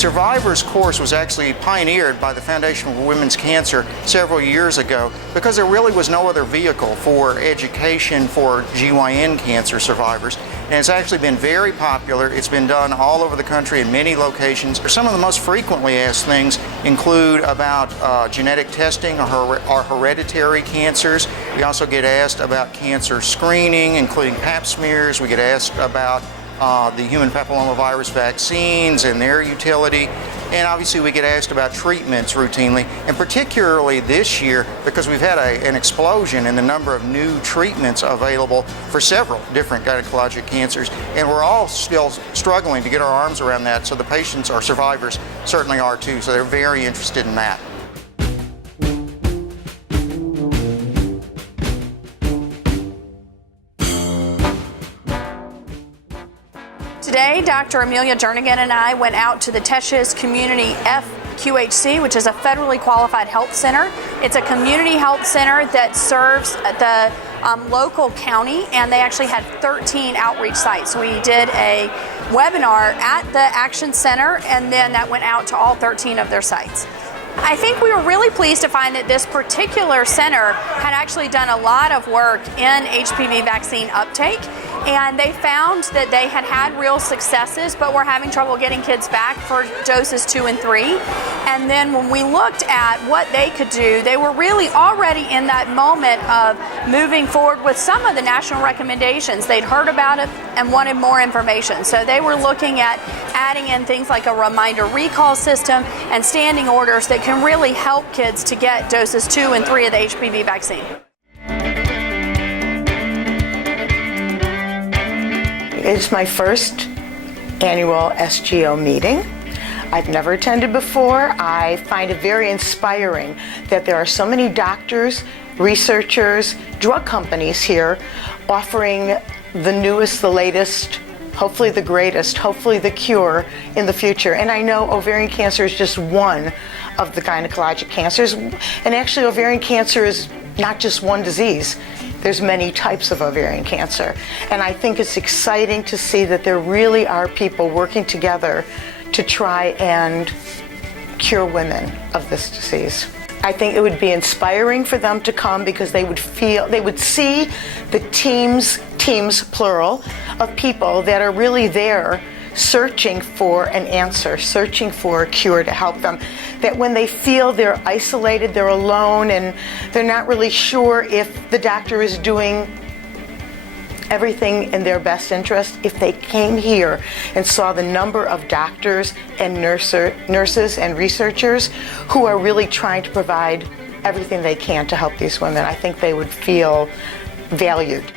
Survivors Course was actually pioneered by the Foundation for Women's Cancer several years ago because there really was no other vehicle for education for GYN cancer survivors. And it's actually been very popular. It's been done all over the country in many locations. Some of the most frequently asked things include about genetic testing or hereditary cancers. We also get asked about cancer screening, including pap smears. We get asked about the human papillomavirus vaccines and their utility. And obviously we get asked about treatments routinely, and particularly this year because we've had an explosion in the number of new treatments available for several different gynecologic cancers, and we're all still struggling to get our arms around that, so the patients, our survivors, certainly are too, so they're very interested in that. Today, Dr. Amelia Jernigan and I went out to the Teches Community FQHC, which is a federally qualified health center. It's a community health center that serves the local county, and they actually had 13 outreach sites. So we did a webinar at the Action Center, and then that went out to all 13 of their sites. I think we were really pleased to find that this particular center had actually done a lot of work in HPV vaccine uptake, and they found that they had had real successes but were having trouble getting kids back for doses 2 and 3. And then when we looked at what they could do, they were really already in that moment of moving forward with some of the national recommendations. They'd heard about it and wanted more information. So they were looking at adding in things like a reminder recall system and standing orders that can really help kids to get doses 2 and 3 of the HPV vaccine. It's my first annual SGO meeting. I've never attended before. I find it very inspiring that there are so many doctors, researchers, drug companies here offering the newest, the latest, hopefully the greatest, hopefully the cure in the future. And I know ovarian cancer is just one of the gynecologic cancers. And actually ovarian cancer is not just one disease. There's many types of ovarian cancer. And I think it's exciting to see that there really are people working together to try and cure women of this disease. I think it would be inspiring for them to come because they would see the teams plural, of people that are really there searching for an answer, searching for a cure to help them. That when they feel they're isolated, they're alone, and they're not really sure if the doctor is doing everything in their best interest, if they came here and saw the number of doctors and nurses and researchers who are really trying to provide everything they can to help these women, I think they would feel valued.